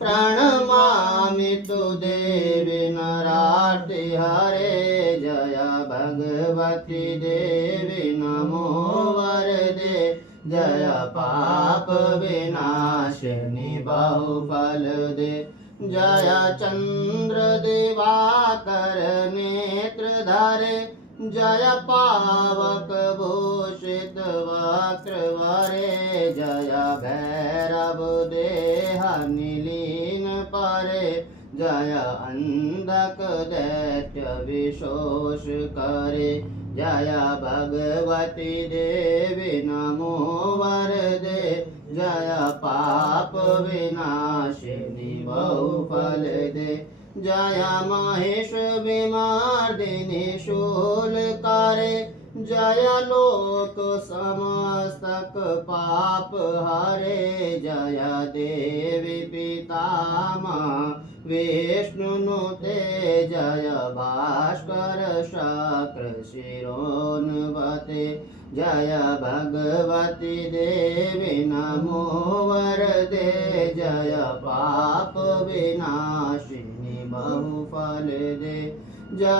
प्रणमामि तु देवी नरार्ति हरे जय भगवती देवी नमो वरदे जय पाप विनाशिनी बहुफल दे जय चंद्र दिवाकर नेत्रधारे जय पावक भूषित वक्रवरे जय भैरव देह निलीन परे जय अंधक दैत्य विशोष करे जय भगवती देवी नमो वरदे जय पाप विनाशिनी बहुफल दे जय महेश विमर्दिनी शूलकारे जय लोक समस्तक पाप हरे जय देवी पितामह विष्णुनुते जय भास्कर शक्र शिरोन्वते जय भगवती देवी नमो वरदे जय पाप विनाशिनी बहुफल दे जय